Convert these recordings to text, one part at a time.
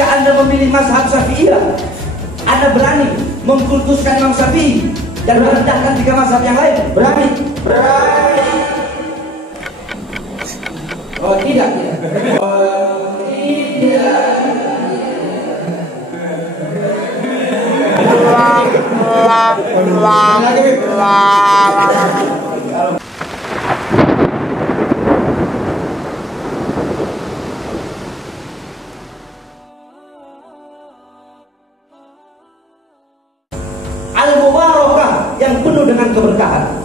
ketika Anda memilih mazhab Syafi'iyah, Anda berani mengkultuskan Imam Syafi'i dan merendahkan tiga mazhab yang lain? Berani? Berani. Oh tidak, tidak. Oh tidak. Al-Mubarakah yang penuh dengan keberkahan.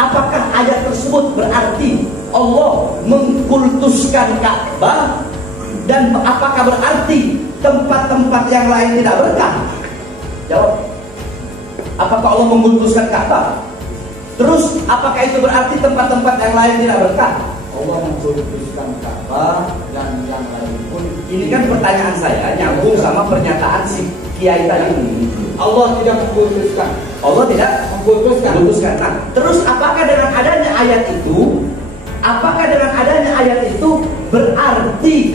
Apakah ayat tersebut berarti Allah mengkultuskan Ka'bah, dan apakah berarti tempat-tempat yang lain tidak berkah? Jawab. Apakah Allah mengkultuskan Ka'bah? Terus apakah itu berarti tempat-tempat yang lain tidak berkah? Allah mengkultuskan Ka'bah dan yang lain pun. Ini kan pertanyaan saya nyambung sama pernyataan si Kiai tadi. Allah tidak mengkultuskan. Allah tidak mengkultuskan. Nah, terus apakah dengan adanya ayat itu, berarti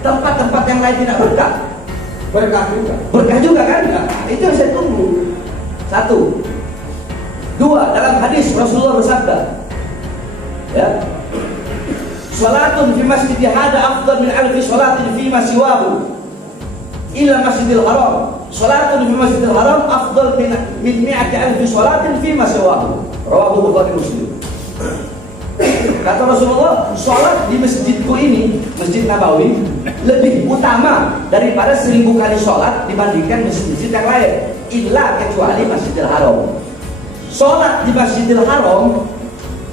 tempat-tempat yang lain tidak berkah? Berkah juga. Berkah juga kan? Nah, itu yang saya tunggu. Satu. Dua, dalam hadis Rasulullah bersabda, ya, salatun fi masjidi hada afdal min alfi salatin fi ma siwahu illa masjidil haram. Salatun fi masjidil haram afdal min mi'ati alfi salatin fi ma siwahu. Rawahu Bukhari Muslim. Kata Rasulullah, sholat di masjidku ini, Masjid Nabawi, lebih utama daripada 1000 kali sholat dibandingkan masjid-masjid yang lain, illa kecuali Masjidil Haram. Sholat di Masjidil Haram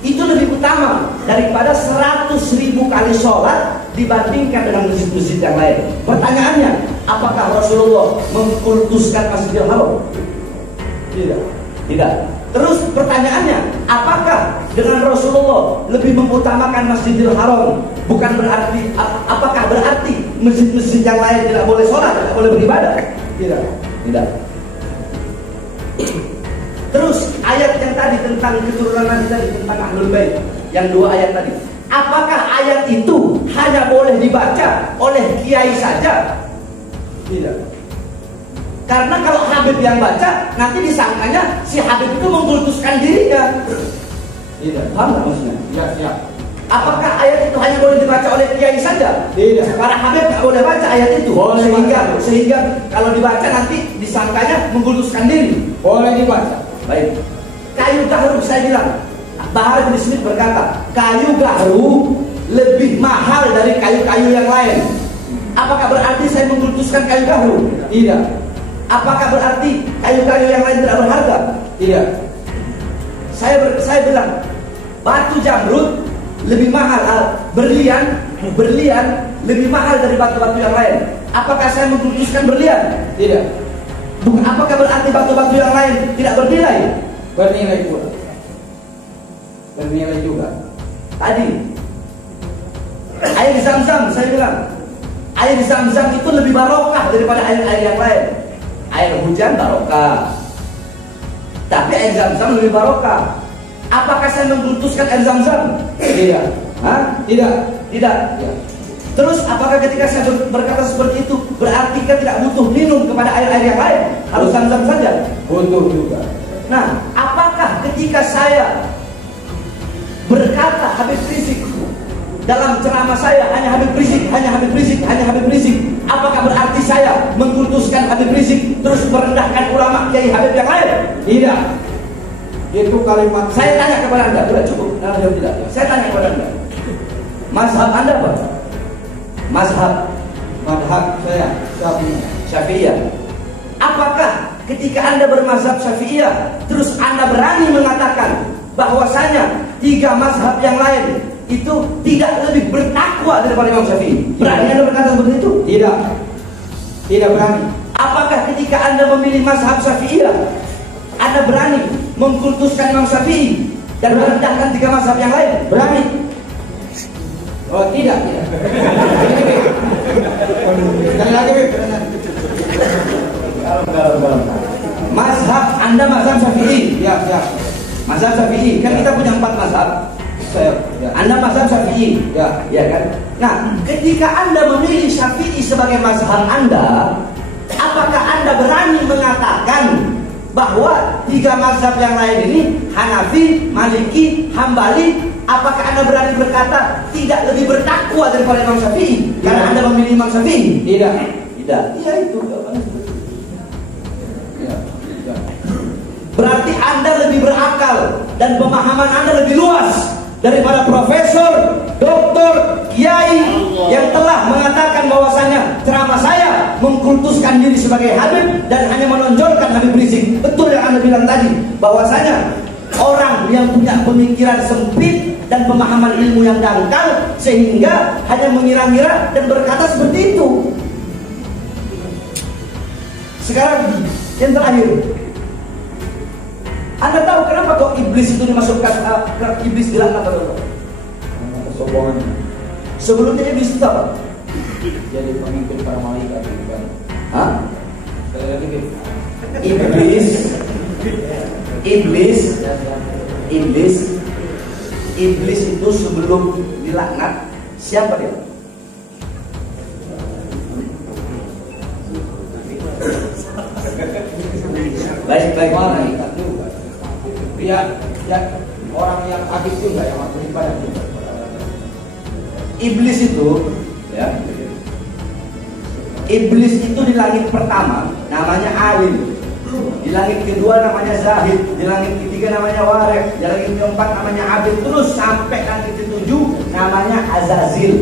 itu lebih utama daripada 100.000 kali sholat dibandingkan dengan masjid-masjid yang lain. Pertanyaannya, apakah Rasulullah mengkultuskan Masjidil Haram? Tidak. Tidak. Terus pertanyaannya, apakah dengan Rasulullah lebih mengutamakan Masjidil Haram, bukan berarti, apakah berarti masjid-masjid yang lain tidak boleh sholat, tidak boleh beribadah? Tidak. Tidak. Terus ayat yang tadi tentang keturunan Nabi tadi, tentang Ahlul Bait, yang 2 ayat tadi, apakah ayat itu hanya boleh dibaca oleh kiai saja? Tidak. Karena kalau Habib yang baca, nanti disangkanya si Habib itu mengkultuskan dirinya. Tidak. Paham nggak maksudnya? Ya, siap. Apakah ayat itu hanya boleh dibaca oleh kiai saja? Tidak. Para Habib nggak boleh baca ayat itu. Boleh sehingga kalau dibaca nanti disangkanya mengkultuskan diri. Boleh dibaca. Baik. Kayu gahru, saya bilang, Bahar bin Smith berkata, kayu gahru lebih mahal dari kayu-kayu yang lain. Apakah berarti saya mengkultuskan kayu gahru? Tidak. Apakah berarti kayu-kayu yang lain tidak berharga? Tidak. Saya bilang, batu jamrud lebih mahal, berlian lebih mahal dari batu-batu yang lain. Apakah saya mengkultuskan berlian? Tidak. Apakah berarti batu-batu yang lain tidak bernilai? Bernilai juga. Bernilai juga. Tadi air Zam-Zam, saya bilang, air Zam-Zam itu lebih barokah daripada air-air yang lain. Air hujan barokah, tapi air Zam-Zam lebih barokah. Apakah saya mengkultuskan air Zam-Zam? Tidak. Hah? Tidak. Tidak. Ya. Terus apakah ketika saya berkata seperti itu berarti kita tidak butuh minum kepada air-air yang lain? Harus Zam-Zam saja? Butuh juga. Nah, apakah ketika saya berkata Habib Rizik dalam ceramah saya hanya Habib Rizik, hanya Habib Rizik, hanya Habib Rizik, apakah berarti saya mengkultuskan Habib Rizik terus merendahkan ulama Kiai Habib yang lain? Tidak. Itu kalimat. Saya tanya kepada Anda, sudah cukup? Nah, tidak. Saya tanya kepada Anda, mazhab Anda apa? Mazhab saya Syafi'iyah. Apakah ketika Anda bermazhab Syafi'iyah terus Anda berani mengatakan bahwasanya 3 mazhab yang lain itu tidak lebih bertakwa daripada Imam Syafi'i? Berani Anda berkata seperti itu? Tidak. Tidak berani. Apakah ketika Anda memilih mazhab Syafi'iyah, Anda berani mengkultuskan Imam Syafi'i dan merendahkan 3 mazhab yang lain? Berani? Oh tidak, tidak. Sekali lagi, Mazhab Anda mazhab Syafi'i. ya. Mazhab Syafi'i. Kan kita punya 4 mazhab. Ya. Anda mazhab Syafi'i. Ya. Ya kan? Nah, ketika Anda memilih Syafi'i sebagai mazhab Anda, apakah Anda berani mengatakan bahwa 3 mazhab yang lain ini, Hanafi, Maliki, Hambali, apakah Anda berani berkata tidak lebih bertakwa daripada Imam Syafi'i karena Anda memilih Imam Syafi'i? Tidak. Tidak. Iya itu jawabannya. Ya. Ya. Berarti Anda lebih berakal dan pemahaman Anda lebih luas daripada profesor, doktor, kiai yang telah mengatakan bahwasanya ceramah saya mengkultuskan diri sebagai Habib dan hanya menonjolkan Habib Rizik. Betul yang Anda bilang tadi, bahwasanya orang yang punya pemikiran sempit dan pemahaman ilmu yang dangkal sehingga hanya mengira-ngira dan berkata seperti itu. Sekarang yang terakhir, Anda tahu kenapa kok iblis itu dimasukkan iblis dilaknat oleh Allah? Kesombongan. Sebelumnya iblis itu apa? Jadi pemimpin para malaikat bukan? Hah? Sekali lagi gitu. Iblis itu sebelum dilaknat siapa dia? Baik. Malaikat juga. Ya, orang yang adil juga yang masuk ibadah juga. Iblis itu, ya. Iblis itu di langit pertama namanya Alim, di langit kedua namanya Zahid, di langit ketiga namanya Warek, di langit keempat namanya Abid, terus sampai langit ketujuh namanya Azazil.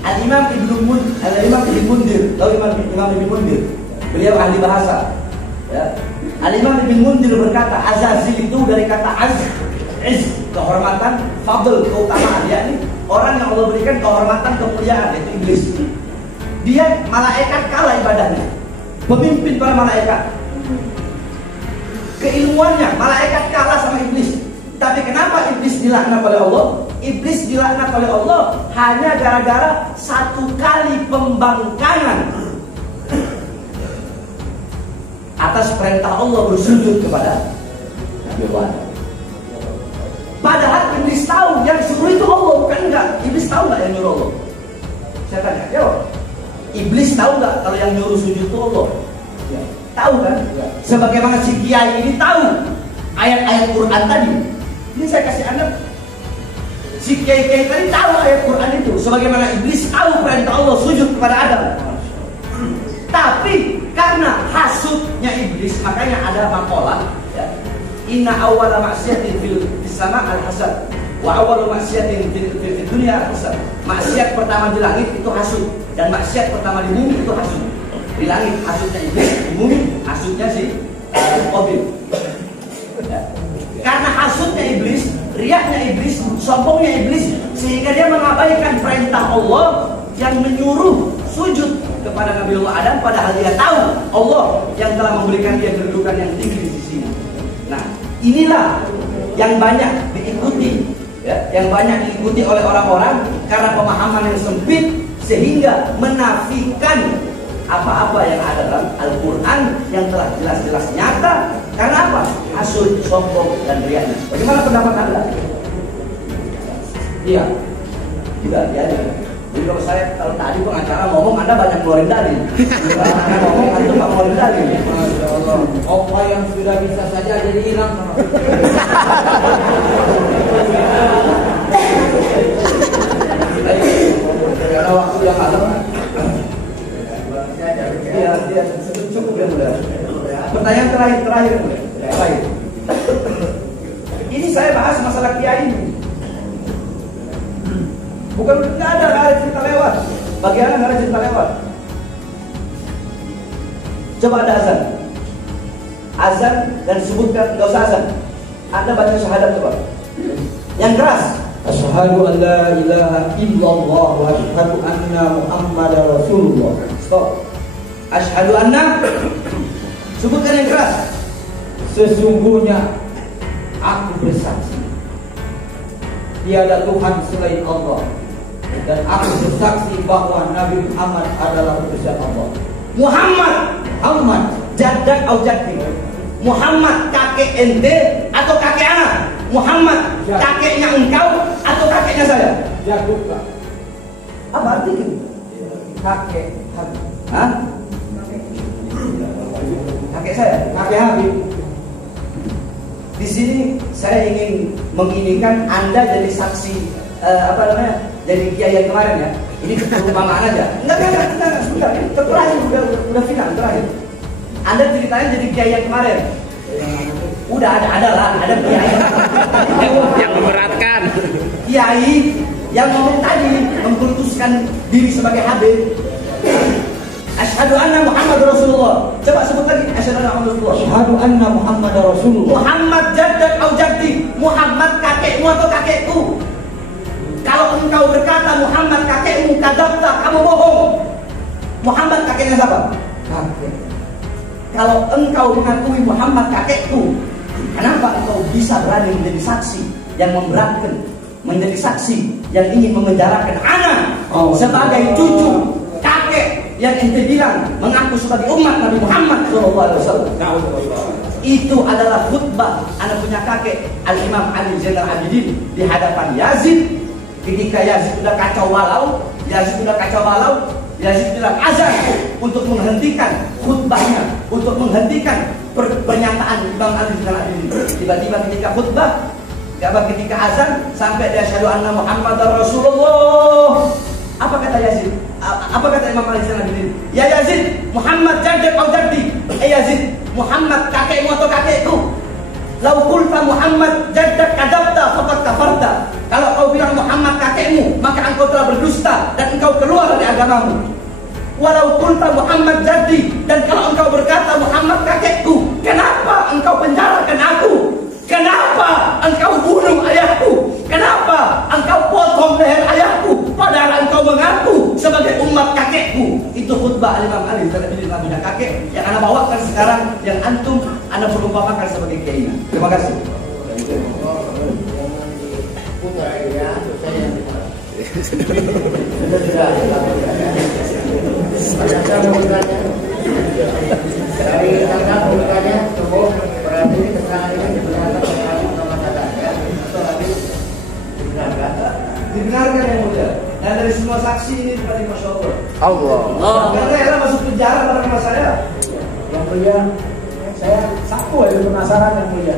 Al-Imam Ibnu Mundir, tahu Imam Ibnu Mundir? Beliau ahli bahasa. Ya. Al-Imam Ibnu Mundir berkata, Azazil itu dari kata iz, kehormatan, fadl, keutamaan, yakni orang yang Allah berikan kehormatan, kemuliaan, yaitu iblis. Dia malaikat kalah ibadahnya, pemimpin para malaikat. Keilmuannya malaikat kalah sama iblis. Tapi kenapa iblis dilaknat oleh Allah? Iblis dilaknat oleh Allah hanya gara-gara 1 kali pembangkangan atas perintah Allah bersujud kepada Nabi Adam. Padahal iblis tahu yang suruh itu Allah, bukan enggak? Iblis tahu enggak yang nyuruh Allah? Saya tanya, jawab. Iblis tahu enggak kalau yang nyuruh sujud itu Allah? Ya. Tahu kan? Ya. Sebagaimana si kiai ini tahu ayat-ayat Quran tadi. Ini saya kasih Anda. Si kiai-kiai tadi tahu ayat Quran itu. Sebagaimana iblis tahu perintah Allah sujud kepada Adam. Tapi karena hasudnya iblis, makanya ada maqalah, ya. Inna awwala maksiatin fil sama al-hasad wa awwalu maksiatin fil dunya al-hasad. Maksiat pertama di langit itu hasud, dan maksiat pertama di bumi itu hasud. Di langit hasudnya iblis, di bumi hasudnya si Qabil. Ya. Karena hasudnya iblis, riaknya iblis, sombongnya iblis, sehingga dia mengabaikan perintah Allah yang menyuruh sujud kepada Nabi Allah Adam, padahal dia tahu Allah yang telah memberikan dia kedudukan yang tinggi di sisinya. Nah, inilah yang banyak diikuti, ya, yang banyak diikuti oleh orang-orang karena pemahaman yang sempit sehingga menafikan apa-apa yang ada dalam Al-Quran yang telah jelas-jelas nyata. Karena apa? Hasud, sombong, dan riaknya. Bagaimana pendapat Anda? Iya, tidak, ya. Jadi kalau tadi pengacara ngomong, Anda banyak ngeluarin dalil. Anda ngomong, Anda nggak ngeluarin dalil. Masya Allah. Apa yang sudah bisa saja jadi hilang. Karena waktu yang ada. Iya, cukup ya mudah. Pertanyaan terakhir. Ini saya bahas masalah kiai ini. Bukan nggak ada cerita lewat. Bagaimana nggak ada cerita lewat? Coba ada azan dan sebutkan, nggak usah azan. Anda baca syahadat coba. Yang keras. Asyhadu an la ilaha illallah wa asyhadu anna Muhammadar Rasulullah. Stop. Asyhadu anna. Sebutkan yang keras. Sesungguhnya aku bersaksi tiada Tuhan selain Allah, dan aku bersaksi bahwa Nabi Muhammad adalah utusan Allah. Muhammad jadak atau jati. Muhammad kakek ente atau kakek anak? Muhammad kakeknya engkau atau kakeknya saya? Yakub, Pak. Apa artinya? Kakek. Hah? Kakek saya? Kakek Habib. Di sini saya ingin menginginkan Anda jadi saksi jadi kiai yang kemarin ya. Ini perumpamaan aja. Enggak, sebentar. Ini terakhir udah final terakhir. Anda ceritanya jadi kiai yang kemarin. Udah ada kiai yang memberatkan. Kiai yang tadi memputuskan diri sebagai Habib. Asyhadu anna Muhammad Rasulullah. Coba sebut lagi. Asyhadu anna Muhammad Rasulullah. Asyhadu anna Muhammad Rasulullah. Muhammad jaddak au jaddi. Muhammad kakekmu atau kakekku. Kalau engkau berkata Muhammad kakekmu, kadzabta, kamu bohong. Muhammad kakeknya siapa? Kakek. Kalau engkau mengakui Muhammad kakekku, kenapa engkau bisa berani menjadi saksi yang memberatkan, menjadi saksi yang ingin memenjarakan anak sebagai cucu kakek yang ente bilang mengaku sebagai umat Nabi Muhammad SAW? Itu adalah khutbah anak punya kakek Al-Imam Ali Zainal Abidin di hadapan Yazid. Ketika Yazid sudah kacau balau, Yazid bilang azan untuk menghentikan khutbahnya, untuk menghentikan pernyataan Imam Ali Zainal Abidin. Tiba-tiba ketika khutbah, ketika azan sampai dia asyhadu anna Muhammadar Rasulullah. Apa kata Yazid? Apa kata Imam Ali Zainal Abidin? Ya Yazid, Muhammad jaddak au jaddi. Yazid, Muhammad kakekmu atau kakekku? Lau qulta Muhammad jaddak kadzabta faqad kafarta. Kalau kau bilang Muhammad kakekmu, maka engkau telah berdusta dan engkau keluar dari agamamu. Walau qulta Muhammad jaddi, dan kalau engkau berkata Muhammad kakekku, kenapa engkau penjarakan aku? Kenapa engkau bunuh ayahku? Kenapa engkau potong leher ayahku? Padahal engkau mengaku sebagai umat kakekku. Itu khutbah Imam Ali Zainal Abidin punya kakek yang Anda bawakan sekarang, yang antum Anda perumpamakan sebagai kiai. Terima kasih. Dari tanggal bukannya cukup berarti keterangan ini dibenarkan sekali ya, atau lagi dibenarkan? Dibenarkan yang mulia. Dan dari semua saksi ini tadi Masya Allah. Allah. Karena era masuk penjara pada nama saya. Yang mulia, saya satu aja penasaran yang mulia.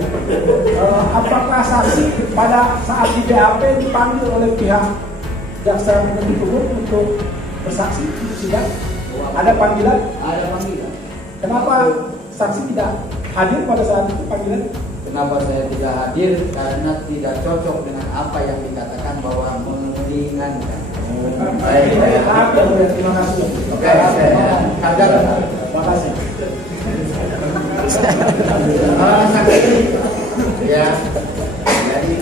Apakah saksi pada saat di BAP dipanggil oleh pihak jaksa penuntut umum untuk bersaksi untuk sidang? Ada panggilan? Ada panggilan. Kenapa saksi tidak hadir pada saat itu panggilan? Kenapa saya tidak hadir? Karena tidak cocok dengan apa yang dikatakan bahwa meringankan. Baik. Terima kasih. Oke, Terima kasih. Saksi ya, jadi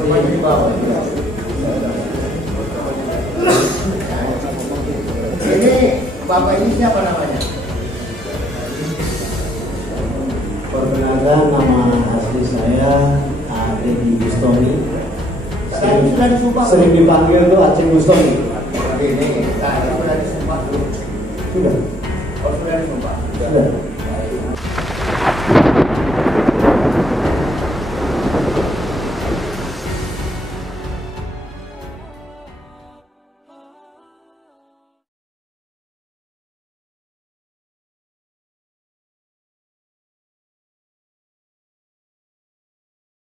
cuma di bawah. Ini bapak ini siapa namanya? Perkenalkan, nama asli saya Adi Bustoni. Tadi sudah disumpah. Sering dipanggil tuh Aceh Bustoni. Ini, sudah disumpah dulu. Sudah. Oh, sudah disumpah. Sudah.